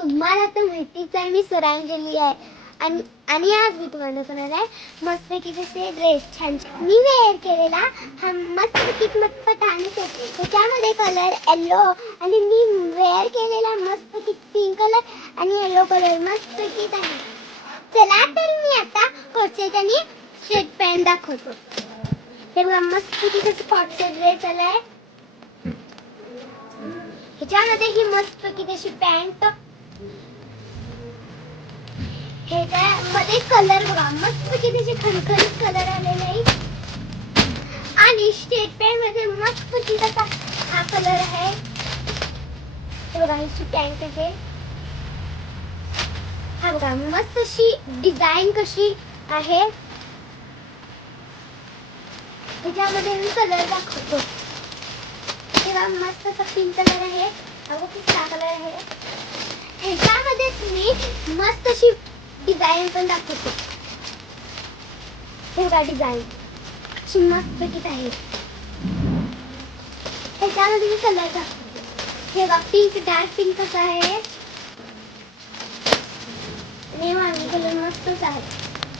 तुम्हाला तर माहितीच आहे मी स्वरांजली आहे आणि आज मी तुम्हाला दाखवणार आहे मस्तपैकी जसे ड्रेस छान मी वेअर केलेला हा मस्तपैकी कितमत आणि त्याच्यामध्ये कलर येलो आणि मी वेअर केलेला मस्तपैकी पिंक कलर आणि येलो कलर मस्तपैकी आहे. चला तर मी आता कोटसेट आणि स्ट्रेट पॅन्ट दाखवतो. हे बघा मस्तपैकी कसं कोटसेट ड्रेस आलाय. ह्याच्यामध्ये ही मस्तपैकी तशी पॅन्ट ह्याच्यामध्ये कलर बघा मस्तपैकी त्याचे खणखणीत कलर आलेले आहे आणि स्ट्रेट पॅन्ट मध्ये मस्तपैकी तसा हा कलर आहे. हे बघा ही पॅन्ट आहे. हा बघा मस्त अशी डिझाईन कशी आहे. ह्याच्यामध्ये मी कलर दाखवतो. तेव्हा मस्त असा पिंक कलर आहे. हा पिस्ता कलर आहे. ह्याच्यामध्ये मी मस्त अशी डिझाईन पण दाखवतो. हे बघा डिझाईन अशी मस्त पैकी आहे. ह्याच्यामध्ये मी कलर दाखवतो. हे बघा पिंक डार्क पिंक कसा आहे आणि वांगी कलर मस्तच आहे.